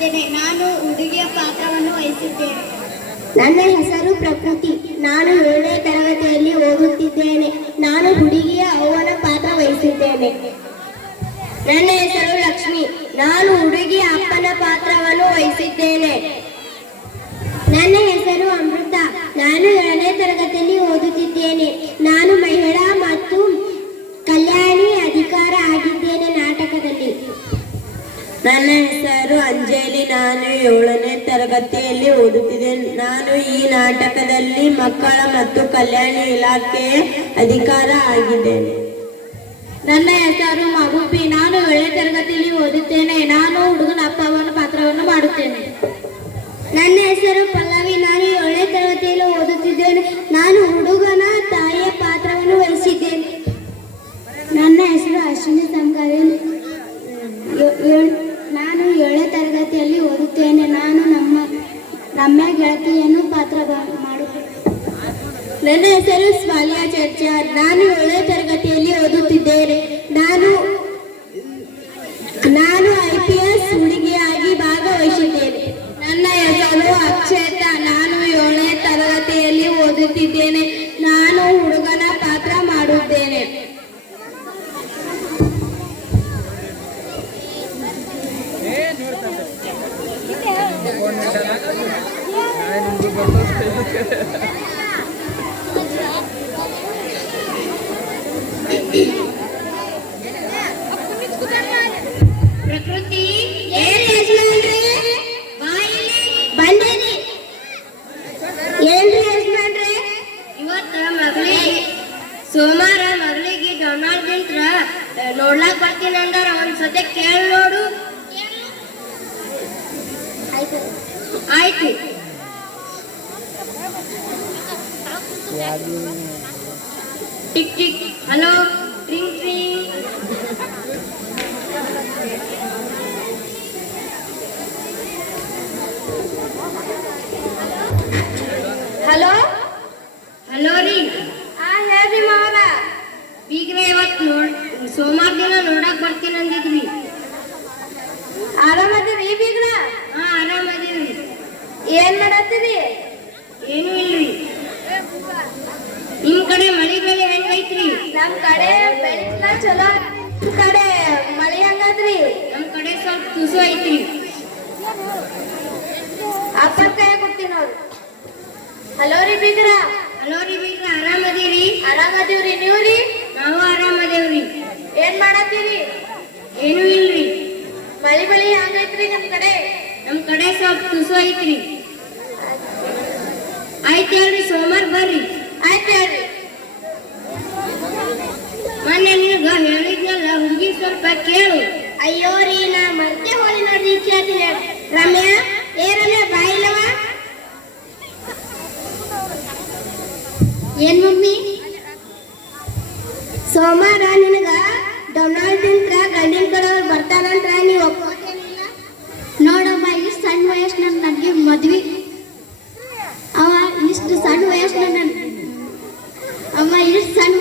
ಬರುತ್ತಿದ್ದೇನೆ. ನಾನು ಹುಡುಗಿಯ ಪಾತ್ರವನ್ನು ವಹಿಸಿದ್ದೇನೆ. ನನ್ನ ಹೆಸರು ಪ್ರಕೃತಿ. ನಾನು 7ನೇ ತರಗತಿಯಲ್ಲಿ ಓದುತ್ತಿದ್ದೇನೆ. ನಾನು ಹುಡುಗಿಯ ಅವ್ವನ ಪಾತ್ರ ವಹಿಸಿದ್ದೇನೆ. ನನ್ನ ಹೆಸರು ಲಕ್ಷ್ಮಿ. ನಾನು ಹುಡುಗಿಯ ಅಪ್ಪನ ಪಾತ್ರವನ್ನು ವಹಿಸಿದ್ದೇನೆ. ನನ್ನ ಹೆಸರು ಅಮೃತ. ನಾನು 7ನೇ ತರಗತಿಯಲ್ಲಿ ಓದುತ್ತಿದ್ದೇನೆ. ನಾನು ಮಹಿಳಾ ಮತ್ತು ಕಲ್ಯಾಣಿ ಅಧಿಕಾರ ಆಗಿದ್ದೇನೆ ನಾಟಕದಲ್ಲಿ. ನನ್ನ ಹೆಸರು ಅಂಜಲಿ. ನಾನು 7ನೇ ತರಗತಿಯಲ್ಲಿ ಓದುತ್ತಿದ್ದೇನೆ. ನಾನು ಈ ನಾಟಕದಲ್ಲಿ ಮಕ್ಕಳ ಮತ್ತು ಕಲ್ಯಾಣ ಇಲಾಖೆಯ ಅಧಿಕಾರ ಆಗಿದ್ದೇನೆ. ನನ್ನ ಹೆಸರು ಮಗುಪಿ. ನಾನು 7ನೇ ತರಗತಿಯಲ್ಲಿ ಓದುತ್ತೇನೆ. ನಾನು ಹುಡುಗನ ಅಪ್ಪನ ಪಾತ್ರವನ್ನು ಮಾಡುತ್ತೇನೆ. ನನ್ನ ಹೆಸರು ಪಲ್ಲವಿ. ನಾನು 7ನೇ ತರಗತಿಯಲ್ಲಿ ಓದುತ್ತಿದ್ದೇನೆ. ನಾನು ಹುಡುಗನ ತಾಯಿಯ ಪಾತ್ರವನ್ನು ವಹಿಸಿದ್ದೇನೆ. ನನ್ನ ಹೆಸರು ಅಶ್ವಿನಿ ಸಂಗಾರಿ. ನಾನು 7ನೇ ತರಗತಿಯಲ್ಲಿ ಓದುತ್ತೇನೆ. ನಾನು ನಮ್ಮ ಗೆಳತಿಯನ್ನು ಪಾತ್ರ ಮಾಡುತ್ತೇನೆ. ನನ್ನ ಹೆಸರು ಸ್ವಾಲಿಯಾ ಚರ್ಚಾ. ನಾನು 7ನೇ ತರಗತಿಯಲ್ಲಿ ಓದುತ್ತಿದ್ದೇನೆ. ನಾನು IPS ಹುಡುಗಿಯಾಗಿ ಭಾಗವಹಿಸಿದ್ದೇನೆ. ನನ್ನ ಹೆಸರು ಅಕ್ಷತಾ. ನಾನು 7ನೇ ತರಗತಿಯಲ್ಲಿ ಓದುತ್ತಿದ್ದೇನೆ. ನಾನು ಹುಡುಗನ ಪಾತ್ರ ಮಾಡುತ್ತೇನೆ. ಪ್ರಕೃತಿ ಬಂದೇನಿ. ಏನ್ರಿ ಯಜಮಾನ್ರೆ? ಇವತ್ತ ಮಗಳಿಗೆ ಸೋಮವಾರ ಮಗಳಿಗೆ ಡೊನಾಲ್ಡ್ ಯಂತ್ರ ನೋಡ್ಲಾಕ್ ಬರ್ತೀನಿ ಅಂದಾರ. ಒಂದ್ಸತಿ ಕೇಳಿ ನೋಡು. ಆಯ್ತು. Tick tick. Hello. Tring tring. Hello. Hello ರೀ. ಹೇಳ್ರಿ ಮಾವರ. ಬೀಗ್ರೆ ಇವತ್ತು ಸೋಮವಾರ ದಿನ ನೋಡಕ್ ಬರ್ತೀನಿ ಅಂದಿದ್ವಿ. ಆರಾಮದಿರಿ ಬೀಗ್ರ? ಹಾ, ಆರಾಮದೀವಿ. ಏನ್ ಮಾಡತ್ತೀರಿ? ಏನೂ ಇಲ್ರಿ. ನಿಮ್ ಕಡೆ ಮಳಿ ಬೆಳೆ ಹೆಂಗೈತ್ರಿ? ನಮ್ ಕಡೆ ಬೆಳಿಲ್ಲ ಚಲೋ. ನಿಮ್ ಕಡೆ ಮಳಿ ಹಂಗದ್ರಿ? ನಮ್ ಕಡೆ ಸ್ವಲ್ಪ ತುಸು ಐತ್ರಿ. ಅಪ್ಪನ ಕೈ ಕೊಡ್ತೀನಿ ನೋಡ್ರಿ. ಹಲೋ ರೀ ಬೀಗ್ರ. ಹಲೋ ರೀ ಬೀಗ್ರ, ಆರಾಮದೀರಿ? ಆರಾಮದೀವ್ರಿ. ನೀವ್ರಿ? ನಾವು ಆರಾಮದೇವ್ರಿ. ಏನ್ ಮಾಡತ್ತೀರಿ? ಏನೂ ಇಲ್ರಿ. ಮಳಿ ಬಳಿ ಹಂಗೈತ್ರಿ ನಮ್ ಕಡೆ? ನಮ್ ಕಡೆ ಸ್ವಲ್ಪ ತುಸು ಐತ್ರಿ. ಆಯ್ತು ಹೇಳ್ರಿ, ಸೋಮವಾರ ಬರ್ರಿ. ಆಯ್ತು ಹೇಳ್ರಿ. ಮೊನ್ನೆ ನಿನಗ ಹೇಳಿದ್ನಲ್ಲ, ಹುಡುಗಿ ಸ್ವಲ್ಪ ಕೇಳು. ಅಯ್ಯೋ ರೀ, ನಾ ಮತ್ತೆ ಹೋಳಿ ನೋಡ್ರಿ. ಕೇಳ್ತೀನಿ ಹೇಳ್ರಿ. ರಮ್ಯಾ, ರಮ್ಯಾ ಬಾಯಿಲ್ಲವ? ಏನ್ ಮಮ್ಮಿ? ಸೋಮವಾರ ನಿನಗ ಡೊನಾಲ್ಡ್ ಯಂತ್ರ ಗಂಡಿನ ಕಡೆಯವ್ರು ಬರ್ತಾರಂದ್ರ ನೀವು ಒಪ್ಕೋತೇನಿಲ್ಲ? ನೋಡಮ್ಮ, ಇಷ್ಟು ಸಣ್ಣ ವಯಸ್ಸಿನ ನನಗೆ ಮದ್ವಿ. ಇಷ್ಟು ಸಣ್ಣ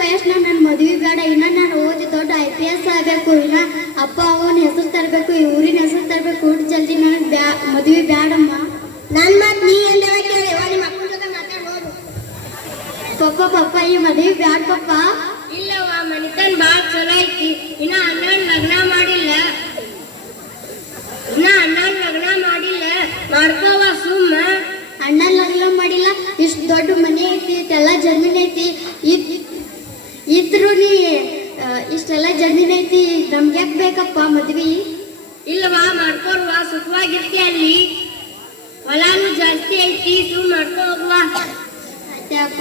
ವಯಸ್ಸಿನ ನನ್ನ ಮದ್ವಿ ಬೇಡ. ಇನ್ನ ನಾನು ಓದಿ ದೊಡ್ಡ IPS ಆಗಬೇಕು. ಇನ್ನ ಅಪ್ಪ ಅವನ ಹೆಸರು ತರಬೇಕು, ಈ ಊರಿನ ಹೆಸರು ತರಬೇಕು. ಜಲ್ದಿ ನನಗೆ ಮದ್ವಿ ಬೇಡಮ್ಮ. ನನ್ನ ಮಾತು ನೀ ಎಂದವ ಕೇಳಿ. ನಿಮ್ಮ ಅಪ್ಪನ ಜೊತೆ ಮಾತಾಡ್ಬೋದು. ಪಪ್ಪ ಈ ಮದ್ವಿ ಬ್ಯಾಡ ಪಪ್ಪ. ಇಲ್ಲವ, ಮನಿತನ್ ಬಾಳ ಚಲೋ ಐತಿ. ಇನ್ನ ಅಣ್ಣನ್ ಲಗ್ನ ಮಾಡಿಲ್ಲ. ಮಾಡ್ಕೋವ ಸುಮ್ಮ. ಅಣ್ಣನ ಲಗ್ನ ಮಾಡಿಲ್ಲ. ಇಷ್ಟು ದೊಡ್ಡ ಮನೆ ಐತಿ, ಇಷ್ಟೆಲ್ಲ ಜಮೀನ್ ಐತಿ. ಇದ್ರು ನೀ ಇಷ್ಟೆಲ್ಲ ಜಮೀನ್ ಐತಿ, ನಮ್ಗೆ ಯಾಕೆ ಬೇಕಪ್ಪ ಮದ್ವಿ? ಇಲ್ಲವಾ, ಮಾಡ್ಕೋರ್ವ, ಸುಖವಾಗಿರ್ತಿ. ಅಲ್ಲಿ ಹೊಲಾನು ಜಾಸ್ತಿ ಐತಿ, ಸುಮ್ ಮಾಡ್ಕೋ ಹೋಗುವ. ಅಪ್ಪ.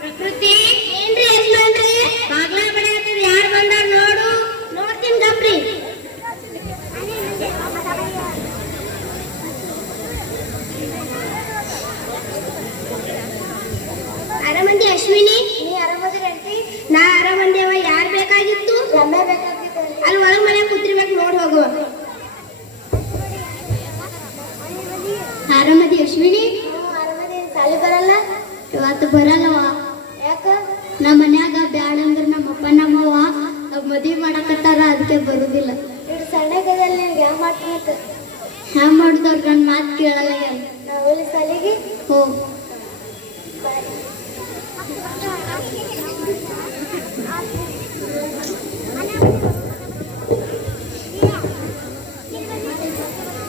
ಪ್ರಕೃತಿ, ಏನ್ರಿ ಯಜಮಾನ್ರಿ? ಬಾಗ್ಲ ಬಡಿಯತ್ತದ, ಯಾರು ಬಂದಾರ ನೋಡು. ನೋಡ್ತೀನಿ ಗಪ್ರಿ. ರಮ್ಯಾ ಬೇಕಾಗಿತ್ತು ಅಲ್ಲಿ ಒಳಗ್ ಮನೆ ಕೂತಿರ್ಬೇಕು ನೋಡಿ ಹೋಗುವ ಆರಾಮದಿ ಅಶ್ವಿನಿ ಆರಾಮದಿ ಸಾಲಿ ಬರಲ್ಲ ಇವತ್ತು ಬರಲ್ಲವ ಯಾಕ ನಮ್ಮ ಮನ್ಯಾಗ ಬ್ಯಾಡ ಅಂದ್ರ ನಮ್ಮಪ್ಪ ನಮ್ಮವ್ವ ಮದ್ವಿ ಮಾಡಕತ್ತಾರ ಅದಕ್ಕೆ ಬರುದಿಲ್ಲ ಇಷ್ಟು ಸಣ್ಣಗದಲ್ಲಿ ನಿನ್ಗೆ ಹ್ಯಾಂಗ ಮಾಡ್ತೀನಿ ಹ್ಯಾಂಗ ಮಾಡಿದವ್ರು ನನ್ನ ಮಾತು ಕೇಳಲ್ಲ ನಾವು ಸಾಲಿಗೆ ಹೋ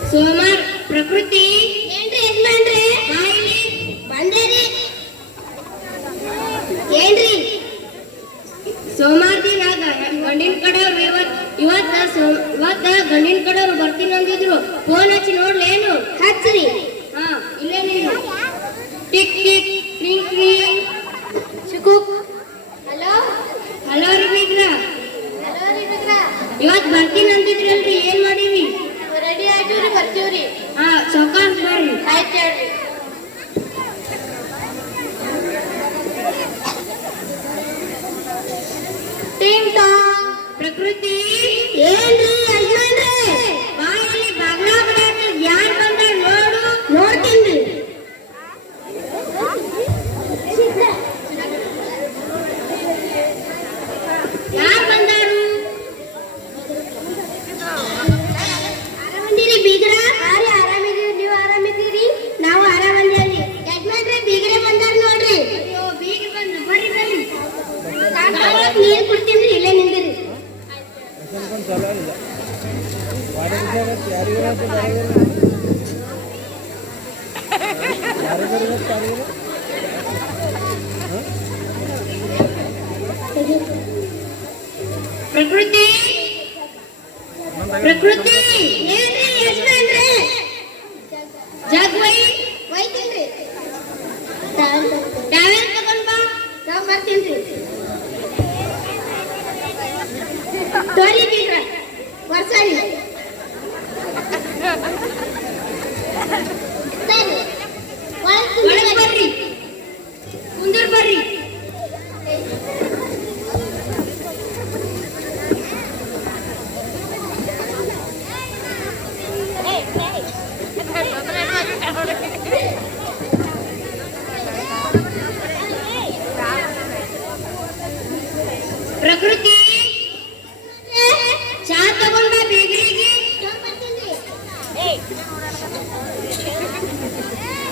ಸೋಮಾರ್ ಪ್ರಕೃತಿ ಏನ್ರಿ ಯಜಮಾನ್ರಿ ಬಂದೇರಿ ಏನ್ರಿ ಸೋಮಾರ್ ದಿನ ಗಂಡಿನ ಕಡೆಯವ್ರು ಇವತ್ತ ಗಂಡಿನ ಕಡೆಯವ್ರು ಬರ್ತೀನಿ ಅಂದಿದ್ರು ಫೋನ್ ಹಚ್ಚಿ ನೋಡ್ಲೇನು ಹಚ್ಚ್ರಿ ಹಾ ಇಲ್ಲೇ ನೀನು ಟಿಕ್ ಟಿಕ್ ಟ್ರಿಂಗ್ ಟ್ರಿಂಗ್ ಶುಕುಕ್ ಹಲೋ ಹಲೋ ರವೀಂದ್ರ ಹಲೋ ರೀ ಇವತ್ ಬರ್ತೀನಿ ಅಂದಿದ್ರಲ್ರಿ ಏನ್ ಮಾಡೀವಿ ರೆಡಿ ಆಯ್ತೀವ್ರಿ ಬರ್ತೀವ್ರಿ ಹಾ ಸಾವ್ಕಾಸ್ ಬರ್ರಿ ಆಯ್ತು ಹೇಳ್ರಿ ಟಿಂಗ್ ಟಾಂಗ್ ಪ್ರಕೃತಿ ಏನ್ರಿ ಯಜಮಾನ್ರೆ ಬಾಯಲ್ಲಿ ಬಾಗ್ಲ ಬಡಿಯಾಕ ಯಾರ್ ಬಂದಾರ ನೋಡು ನೋಡ್ತೀನಿ ಯಾರ್ ಬಂದಾರು ಆರಾಮಂದಿರಿ ಬೀಗ್ರ ಹಾರಿ ಆರಾಮಿದೀವಿ ನೀವು ಆರಾಮಿದ್ದೀರಿ ನಾವು ಆರಾಮಂದಿವಿ ಯಜಮಾನ್ರೆ ಬೀಗ್ರೆ ಬಂದಾರ ನೋಡ್ರಿ ಅಯ್ಯೋ ಬೀಗ ಬಂದು ಬರ್ರಿ ಬರ್ರಿ ನೀರ್ ಕುಡ್ತೀನಿ ಇಲ್ಲೇ ನಿಂದಿರಿ ಪ್ರಕೃತಿ ಪ್ರಕೃತಿ ಏನ್ರಿ ಯಜಮಾನ್ರೆ ಜಗ್ವೈ ಒಯ್ತೀನ್ರಿ ಟ್ಯಾವೆಲ್ ತಗೊಂಡ್ ಬಾ ಬರ್ತೀನಿ ತೋರಿ ಬೀಗ್ರ ವರ್ಷಾರಿ ಸರಿ ಒಳಗ್ ಬರ್ರಿ ಕುಂದರ್ ಬರ್ರಿ ಪ್ರಕೃತಿ ಚಾ ತಗೊಂಡ್ ಬಾ ಬೇಗರಿಗೆ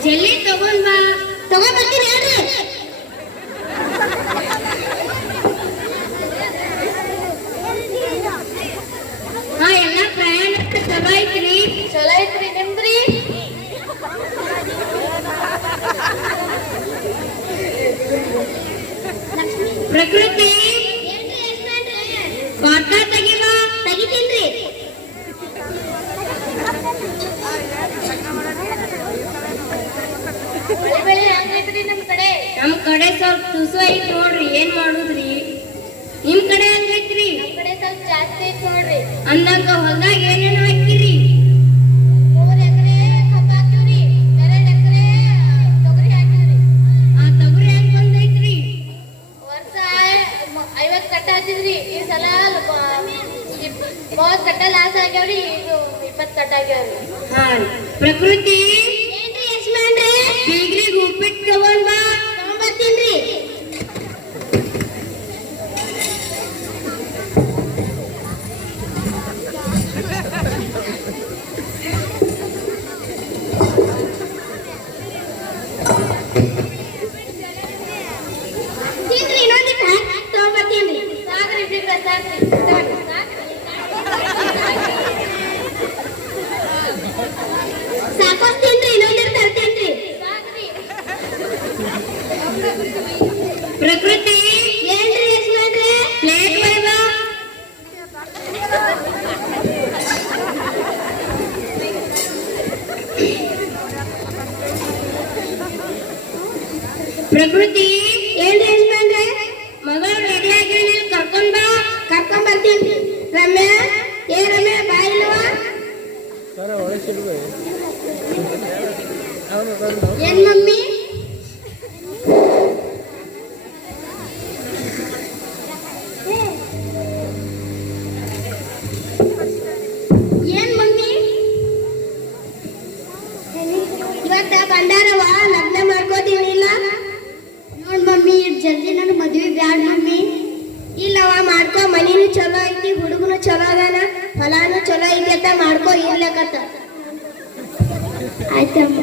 ಜಲ್ಲಿ ತಗೊಂಡ್ ಬಾ ತಗೊಂಡ್ಬರ್ತೀನಿ ಹೇಳ್ರಿ ಹಾ ಎಲ್ಲ ಪ್ರಯಾಣ ಚಲೋ ಐತ್ರಿ ಚಲೋ ಐತ್ರಿ ನಿಮ್ದ್ರಿ ಪ್ರಕೃತಿ ಏನ್ರಿ ಯಜಮಾನ್ರೆ ಪಾಠ ತೆಗಿವಾ ತೆಗಿತೀನ್ರಿ ಬೆಳೆ ಹಂಗೈತ್ರಿ ನಮ್ ಕಡೆ ನಮ್ ಕಡೆ ಸ್ವಲ್ಪ ತುಸು ಐತ್ ನೋಡ್ರಿ ಏನ್ ಮಾಡುದ್ರಿ ನಿಮ್ ಕಡೆ ಹಂಗೈತ್ರಿ ನಮ್ ಕಡೆ ಸ್ವಲ್ಪ ಜಾಸ್ತಿ ಐತ್ ನೋಡ್ರಿ ಅಂದಂಗ ಹೊಲ್ದಾಗ ಏನೇನು ಹಾಕಿರಿ 3 ಎಕರೆ ಕಬ್ಬ್ ಹಾಕಿವ್ರಿ 2 ಎಕರೆ ತೊಗರಿ ಹಾಕಿವ್ರಿ ಆ ತೊಗರಿ ಹೆಂಗ್ ಬಂದೈತ್ರಿ ವರ್ಷ 50 ಕಟ್ಟ ಹಚ್ಚಿದ್ರಿ ಈ ಸಲ 30 ಕಟ್ಟ ಲಾಸ್ ಆಗ್ಯಾವ್ರಿ ಇದು 20 ಕಟ್ಟ ಆಗ್ಯಾವ್ರಿ ಹಾ ಪ್ರಕೃತಿ ಏನ್ರಿ ಯಜಮಾನ್ರೆ ಬೀಗ್ರಿಗೆ ಉಪ್ಪಿಟ್ಟು ತಗೊಂಡ್ ಬಾ ತಗೊಂಡ್ಬರ್ತೀನ್ರಿ ತಿನ್ರಿ ಇನ್ನೊಂದಿಟ್ಟು ತಗೊಂಡ್ಬರ್ತೀನ್ರಿ ಸಾಕ್ರಿ ಬೀಗ್ರ ಸಾಕ್ರಿ ಸಾಕೋಸ್ತೀನ್ರಿ ಇನ್ನೊಂದಿಟ್ಟು ತರ್ತೀನ್ರಿ ಸಾಕ್ರಿ ಪ್ರಕೃತಿ ಏನ್ರಿ ಯಜಮಾನ್ರೆ ಪ್ಲೇಟ್ ಬಾ ಪ್ರಕೃತಿ ಏನ್ರಿ ಯಜಮಾನ್ರೆ ಮಗಳು ರೆಡಿ ಆಗಿ ಕರ್ಕೊಂಡ್ ಬಾ ಕರ್ಕೊಂಡ್ಬರ್ತೀನಿ ರಮ್ಯಾ ರಮ್ಯಾ ಬಾಯಿಲ್ವಾ ಏನ್ ಮಮ್ಮಿ ಹುಡುಗನು ಚಲೋ ಅದಾನ, ಹೊಲಾನು ಚಲೋ ಐತಿ ಅಂತ ಮಾಡ್ಕೊ ಇರ್ಲಕತ್ತ. ಆಯ್ತಮ್ಮ.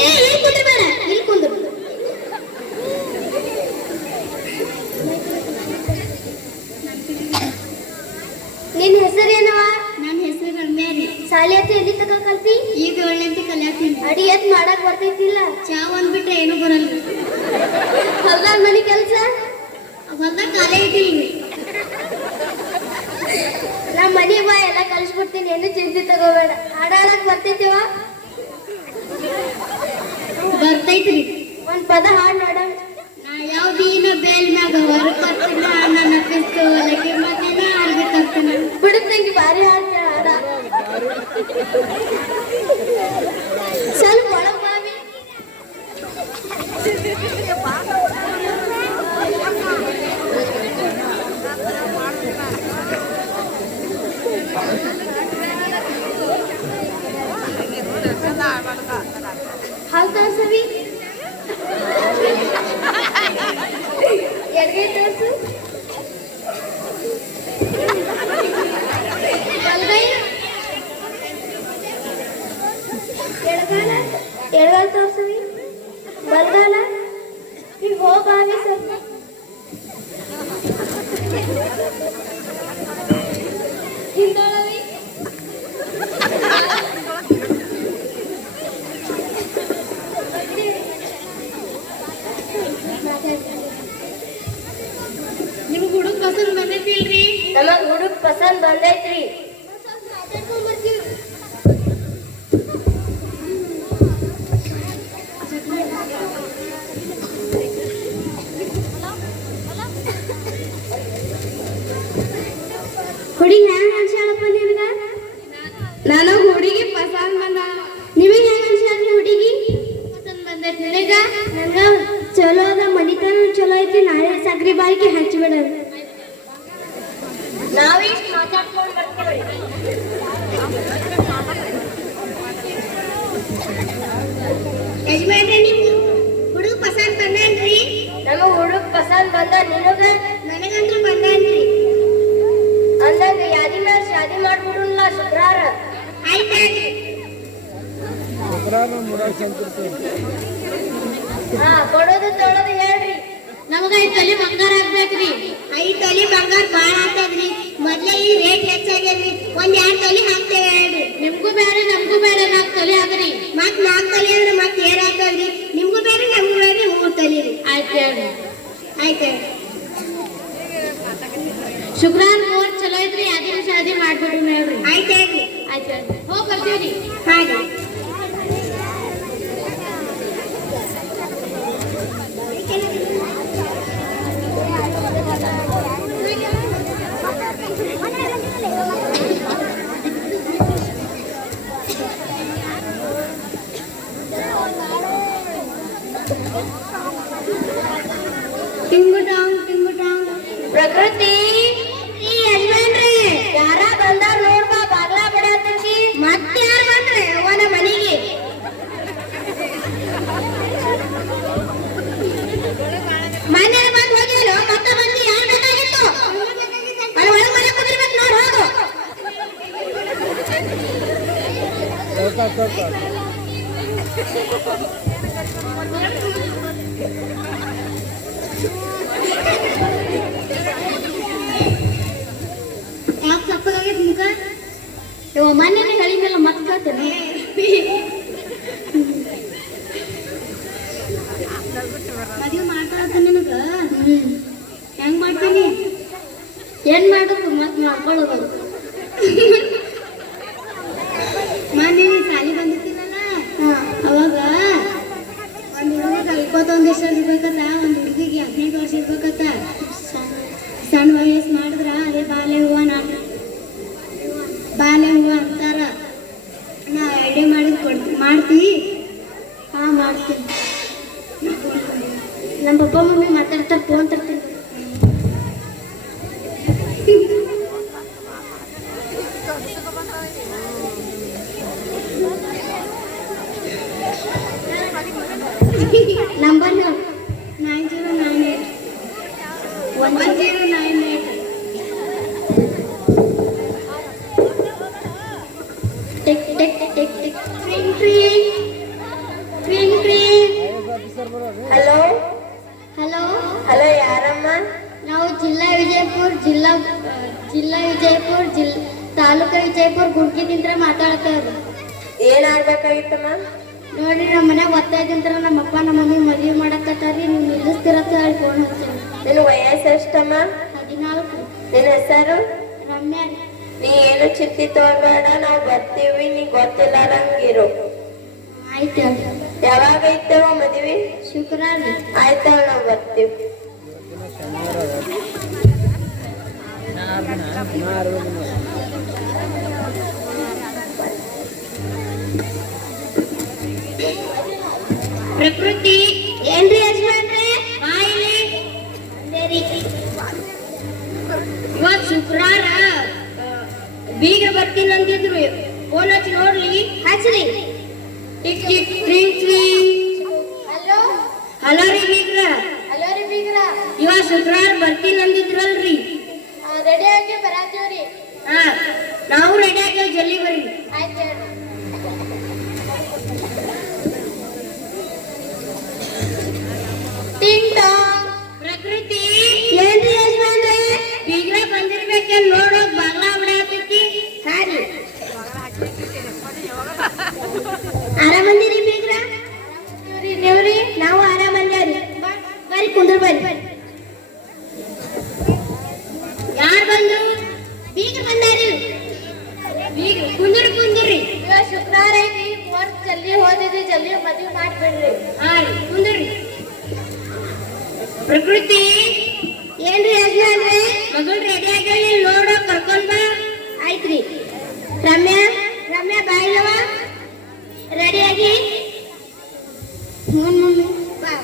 ಇಲ್ಲಿ ಕುಂದ್ರ ಬೇಡ, ಇಲ್ಲಿ ಕುಂದ್ರು. ನಿನ್ನ ಹೆಸರೇನವ? ನನ್ನ ಹೆಸರು ರಮ್ಯಾ ರೀ. ಸಾಲಿ ಹತ್ತಿ ಎಲ್ಲಿ ತಕ ಕಲ್ತಿ? ಈಗ 7ನೇಂತಿ ಕಲಿಯಾತೀನಿ. ಅಡಿ ಎತ್ ಮಾಡಕ್ ಬರ್ತೈತಿಲ್ಲ? ಚಾ ಒಂದ್ ಬಿಟ್ರೆ ಏನು ಬರಲ್ಲ. ಹೊಲ್ದಾಗ ಮನಿ ಕೆಲ್ಸ? ಹೊಲ್ದಾಗ ಕಾಲೇ ಇಟ್ಟಿಲ್ರಿ. ನಮ್ಮ ಮನಿ ಬಾ, ಎಲ್ಲ ಕಲ್ಸ್ಬಿಡ್ತೀನಿ, ಏನು ಚಿಂತೆ ತಗೋಬೇಡ. ಹಾಡಾಡಕ್ ಬರ್ತೈತಿವ? ಬರ್ತೈತ್ರಿ. ಒಂದ್ ಪದ ಹಾಡ್ ನೋಡೋಣ. ನಾ ಯಾವ್ದೀನ ಬೇಲ್ ಮ್ಯಾಗ ಹೊರಕತ್ತಿನ ನನ್ನ ಪಿಸ್ತೂಲಕ್ಕೆ ಮತ್ತಿನ ಅರ್ಬಿ ತರ್ತೀನಿ. ಬಿಡುತ್ತಂಗಿ ಭಾರಿ ಹಾಡ್ತಾಳ ಹಾಡ. ಸ್ವಲ್ಪ ಒಳಗ್ ಬಾವಿ. ಹಾಲ್ ತೋರ್ಸವಿ. ಎಡಗೈ ತೋರ್ಸು. ಬಲಗೈ. ಎಡಗಾಲ. ಎಡಗಾಲ ತೋರ್ಸವಿ. ಬಲಗಾಲ. ಈಗ ಹೋಗಾವಿ ಸ್ವಲ್ಪ. ಹಿಂದೊಳವಿ. ನಿಮ್ಗೆ ಹುಡುಗ ಪಸಂದ್ ಬಂದೈತಿಲ್ರಿ? ನಮಗ್ ಹುಡುಗ ಪಸಂದ್ ಬಂದೈತ್ರಿ. ಹುಡುಗಿ ಹೆಂಗ್ ಅನ್ಸಾಳಪ್ಪ ನಿಮ್ಗ? ನನಗ್ ಹುಡುಗಿ ಪಸಂದ್ ಬಂದ. ನಿಮಗ್ ಹೆಂಗ್ ಅನ್ಸಾಳ್ರಿ ಹುಡುಗಿ? ಪಸಂದ್ ಬಂದೈತಿ. ನಿನಗ? ನಂಗ ಚಲೋ ಅದ, ಮನಿತನ ಚಲೋ ಐತಿ. ನಾಳೆ ಸಕ್ರಿ ಬಾಯಿಗೆ ಹಚ್ಚಿಬಿಡೋಣ. ನಾವಿಷ್ಟು ಮಾತಾಡ್ಕೊಂಡು ಬರ್ತೀವಿ. ಯಜಮಾನ್ರಿ, ನಿಮ್ಗೆ ಹುಡುಗ ಪಸಂದ್ ಬಂದೇನ್ರಿ? ನಮಗ್ ಹುಡುಗ ಪಸಂದ್ ಬಂದ. ನಿನಗ? ನನಗಂತೂ ಬಂದೇನ್ರಿ. ಅಂದಂಗ ಯಾದಿ ಮ್ಯಾಲ ಶಾದಿ ಮಾಡ್ಬಿಡುಲ್ಲ ಶುಕ್ರಾರ. ಆಯ್ತಾಯ್ತು. ಹಾ, ಕೊಡೋದು ತೊಳೋದು ಹೇಳ್ರಿ. ನಮಗ 5 ತೊಲಿ ಬಂಗಾರ ಆಗ್ಬೇಕ್ರಿ. 5 ತೊಲಿ ಬಂಗಾರ ಬಾಳ ಆಗ್ತದ್ರಿ. ಮೊದ್ಲೇ ಈ ರೇಟ್ ಹೆಚ್ಚಾಗ್ಯದ್ರಿ. ಒಂದ್ 2 ತೊಲಿ ಹಾಕ್ತೇವೆ ಹೇಳ್ರಿ. ನಿಮ್ಗೂ ಬೇರೆ ನಮಗೂ ಬೇರೆ 4 ತೊಲಿ ಆದ್ರಿ. ಮತ್ 4 ತೊಲಿ ಅಂದ್ರೆ ಮತ್ ಏನ್ ಆಗ್ತದ್ರಿ? ನಿಮ್ಗೂ ಬೇರೆ ನಮಗೂ ಬೇರೆ 3 ತೊಲಿ ರೀ. ಆಯ್ತು ಹೇಳ್ರಿ. ಆಯ್ತು. ಶುಕ್ರವಾರ ಮೂವತ್ ಚಲೋ ಐತ್ರಿ. ಯಾದಿನ ಶಾದಿ ಮಾಡ್ಬಿಡ್ರಿ ಹೇಳ್ರಿ. ಆಯ್ತು ಹೇಳ್ರಿ. ಆಯ್ತು ಹೇಳ್ರಿ. ಹೋಗಿ ಬರ್ತೀವ್ರಿ. ಹಾಗೆ. ಪ್ರಕೃತಿ, ಈ ಯಜಮಾನ್ರಿ ಯಾರ ಬಂದಾರ ನೋಡ್ಬಾ, ಬಾಗ್ಲಾ ಬಡತೈತಿ. ಮತ್ತೆ ಯಾರು ಬಂದ್ರೆ ಅವನ ಮನೆಗೆ? ಮನೆ ಬಂದು ಹೋಗಿಲ್ಲ, ಮತ್ತೆ ಬಂದು ಯಾರು ಬೇಕಾಗಿತ್ತು? ಅಲ್ಲಿ ಒಳಗೆ ಮನೆ ಕುದಿರ್ಬೇಕು ನೋಡಿ, ಹೋಗು. ಯಾಕೆ ಸಪ್ಪಗಾಗೈತೆ ಮುಖ? ಮನೆ ಹೇಳಿದ್ನಲ್ಲ ಮತ್ತೆ ಕೇಳ್ತೇನೆ. ಮದುವೆ ಮಾಡ್ತಾರತ್ತ ನಿನಗ? ಹೆಂಗ್ ಮಾಡ್ತೀನಿ? ಏನ್ ಮಾಡೋದು ಮತ್ ಮಾಡ್ಕೊಳ್ಳೋದು. ಮೊನ್ನೆ ಸಾಲಿ ಬಂದಿರ್ತೀನಲ್ಲ, ಅವಾಗ ಒಂದು ಹುಡುಗ 21 ವರ್ಷ ಇರ್ಬೇಕತ್ತ, ಒಂದು ಹುಡುಗಿಗೆ 18 ವರ್ಷ ಇರ್ಬೇಕತ್ತ. ಸಣ್ಣ ವಯಸ್ಸು ಮಾಡಿದ್ರ ಅದೇ ಬಾಲ್ಯ ಹೂವ ಅಂತಾರ. ನಾ ಐಡಿಯಾ ಮಾಡ್ತೀವಿ. ಹಾ, ಮಾಡ್ತೀನಿ. ನಮ್ಮ ಪಪ್ಪ ಮಮ್ಮಿ ಮಾತಾಡ್ತಾರೆ, ಫೋನ್ ತರ್ತೀನಿ. 1098. Tick tick tick tick tring tring tring tring. Hello hello, hello, ಯಾರಮ್ಮ? ನಾವು ಜಿಲ್ಲಾ ವಿಜಯಪುರ ತಾಲೂಕು ವಿಜಯಪುರ ಗುಡ್ಗಿದಿಂದ ಮಾತಾಡ್ತೇವ್ರಿ. ಏನಾಗ್ಬೇಕಾಗಿತ್ತಮ್ಮ? ನೋಡ್ರಿ, ನಮ್ಮ ಮನ್ಯಾಗ ಒತ್ತಾಯ್ದಿಂತ್ರ ನಮ್ಮ ಅಪ್ಪ ನಮ್ಮ ಮಮ್ಮಿ ಮದ್ವಿ ಮಾಡಕತ್ತಾರ್ರಿ. ನೀವು ನಿಲ್ಲಿಸ್ತಿರತ್ತ ಹೇಳಿ ಫೋನ್ ಹಚ್ಚಿ. ನಿನ್ನ ವಯಸ್ಸು ಎಷ್ಟಮ್ಮ? 14. ನಿನ್ನ ಹೆಸರು? ರಮ್ಯಾ. ನೀ ಏನು ಚಿಂತೆ ತಗೋಬೇಡ, ನಾವು ಬರ್ತೀವಿ. ನೀ ಗೊತ್ತಿಲ್ಲಾರಂಗಿರು. ಆಯ್ತು. ಯಾವಾಗ ಐತವ ಮದ್ವಿ? ಶುಕ್ರವಾರ. ಆಯ್ತವ, ನಾವು ಬರ್ತೀವಿ. ಪ್ರಕೃತಿ ಏನ್ರಿ ಯಜಮಾನ್ರೆ? ಬಾಯಿಲಿ ಸರಿ. ಇವತ್ ಶುಕ್ರವಾರ ಬೀಗ ಬರ್ತೀನಿ ಅಂತಿದ್ರು. ಫೋನ್ ಹಚ್ಚಿ ನೋಡ್ಲಿ. ಹಚ್ಚ್ರಿ. Tick tick tring tring. Hello, hello ರೀ ಬೀಗ್ರ, ಹಲೋ ರೀ ಬೀಗ್ರ. ಇವತ್ ಶುಕ್ರವಾರ ಬರ್ತೀನಿ ಅಂದಿದ್ರಲ್ರಿ? ರೆಡಿ ಆಗಿ ಬರಾತೀವ್ರಿ. ಹಾ, ನಾವು ರೆಡಿ ಆಗ್ಯಾವ, ಜಲ್ದಿ ಬರ್ರಿ. ಆಯ್ತು. ಟಿಂಗ್ ಟಾಂಗ್. ಪ್ರಕೃತಿ ಏನ್ರಿ ಯಜಮಾನ್ರೆ? ಬೀಗ್ರ ಬಂದಿರ್ಬೇಕೆ ನೋಡೋ, ಬಾಗ್ಲ ಬಿಡಾತೈತಿ. ಹಾ ರೀ. ಆರಾಮಂದಿರಿ ಬೀಗ್ರ? ನೀವ್ರಿ? ನಾವು ಆರಾಮಂದೇವ್ರಿ. ಬರ್ರಿ ಕುಂದ್ರ ಬರ್ರಿ. ಯಾರ್ ಬಂದು? ಬೀಗ್ರ ಬಂದಾರಿ. ಬೀಗ್ರ ಕುಂದ್ರಿ. ಇವತ್ತು ಶುಕ್ರವಾರ ಐತಿ, ವರ್ಷ ಜಲ್ದಿ ಹೋದಿದ್ವಿ, ಜಲ್ದಿ ಮದ್ವೆ ಮಾಡ್ಬಿಡ್ರಿ. ಹಾ ರೀ, ಕುಂದ್ರಿ. ಪ್ರಕೃತಿ ಏನ್ರಿ ಯಜಮಾನ್ರೆ? ಮಗಳು ರೆಡಿ ಆಗ್ಯಾಳ, ನೋಡೋ, ಕರ್ಕೊಂಡ್ ಬಾ. ಆಯ್ತ್ರಿ. ರಮ್ಯಾ, ರಮ್ಯಾ ಬಾಯಿಲವ ರೆಡಿಯಾಗಿ. ಮಮ್ಮಿ ಬಾ.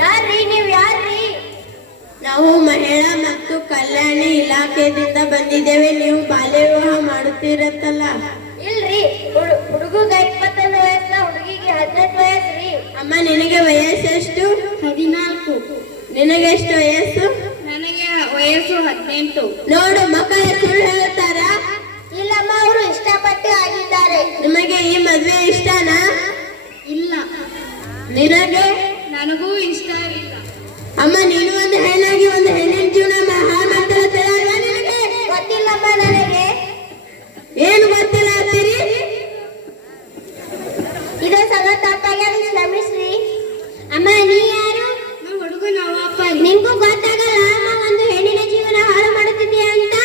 ಯಾರ್ರಿ ನೀವ್? ಯಾರ್ರಿ? ನಾವು ಮಹಿಳಾ ಮತ್ತು ಕಲ್ಯಾಣ ಇಲಾಖೆಯಿಂದ ಬಂದಿದ್ದೇವೆ. ನೀವು ಬಾಲ್ಯ ವಿವಾಹ ಮಾಡುತ್ತಿರತ್ತಲ್ಲ? ಇಲ್ರಿ, ಹುಡುಗ 21 ವಯಸ್ಸ, ಹುಡುಗಿಗೆ 18 ವಯಸ್ಸ್ರಿ. ಅಮ್ಮ, ನಿನಗೆ ವಯಸ್ಸು ಎಷ್ಟು? 14. ನಿನಗೆ ಎಷ್ಟು ವಯಸ್ಸು? ನನಗೆ ವಯಸ್ಸು 18. ನೋಡು, ಮಕ್ಕಳ ಸುಳ್ಳು ಹೇಳ್ತಾರ? ಇಲ್ಲಮ್ಮ, ಅವರು ಇಷ್ಟಪಟ್ಟು ಆಗಿದ್ದಾರೆ. ನಿಮಗೆ ಈ ಮದ್ವೆ ಇಷ್ಟನಾ? ಇಲ್ಲ. ನಿನಗೆ? ನನಗೂ ಇಷ್ಟ ಇಲ್ಲ. ಅಮ್ಮ, ನೀನು ಒಂದು ಹೆಣ್ಣಾಗಿ ಒಂದು ಹೆಣ್ಣಿನ ಜೀವನ ಹಾಳು ಮಾಡ್ತಾರ ನಿನಗೆ? ಗೊತ್ತಿಲ್ಲಮ್ಮ ನನಗೆ. ಏನು ಗೊತ್ತಿಲ್ಲ ಅಂತೀರಿ? ಇದು ಸಲ ತಪ್ಪಾಗ್ಯಾರ, ಕ್ಷಮಿಸ್ರಿ. ಅಮ್ಮ, ನೀ ಯಾರು? ನಮ್ಮ ಹುಡುಗ ನಾವಪ್ಪ. ನಿಮ್ಗೂ ಗೊತ್ತಾಗಲ್ಲ ಅಮ್ಮ, ಒಂದು ಹೆಣ್ಣಿನ ಜೀವನ ಹಾಳು ಮಾಡುತ್ತಿದ್ದೀಯ ಅಂತ?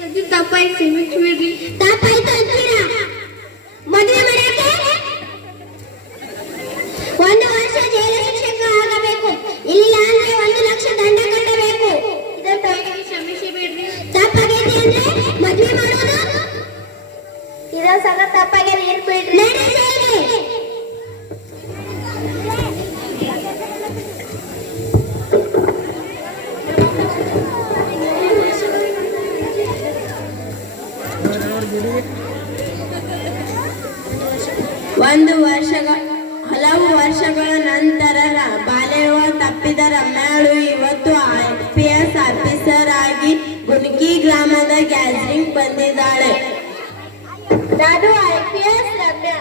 ಸದ್ಯ ತಪ್ಪಾಯ್ತು, ಕ್ಷಮಿಸ್ಬಿಡ್ರಿ. ತಪ್ಪಾಯ್ತು ಅಂತೀರಾ? ಮದುವೆ ಮಾಡಕ್ಕೆ 1 ವರ್ಷ ಜೈಲು ಶಿಕ್ಷೆ ಆಗಬೇಕು, ಇಲ್ಲ ಅಂದ್ರೆ 1 ಲಕ್ಷ ದಂಡ ಕಟ್ಟಬೇಕು. ಇದನ್ನ ತಪ್ಪಾಗಿ ಕ್ಷಮಿಸಿಬಿಡ್ರಿ. ತಪ್ಪಾಗೈತಿ ಅಂದ್ರೆ ಮದುವೆ ಮಾಡೋದು? ಇದೊಂದು ಸಲ ತಪ್ಪಾಗ್ಯಾರ, ಇರ್ಬಿಡ್ರಿ. ನಡೆ ಜೈಲಿಗೆ. ಹಲವು ವರ್ಷಗಳ ನಂತರ ಬಾಲ್ಯ ವಿವಾಹ ತಪ್ಪಿದ ರಮ್ಯಾಳು ಇವತ್ತು IPS ಆಫೀಸರ್ ಆಗಿ ಗುನ್ಕಿ ಗ್ರಾಮದ ಗ್ಯಾದರಿಂಗ್ ಬಂದಿದ್ದಾಳೆ. ನಾನು IPS ರಮ್ಯಾ.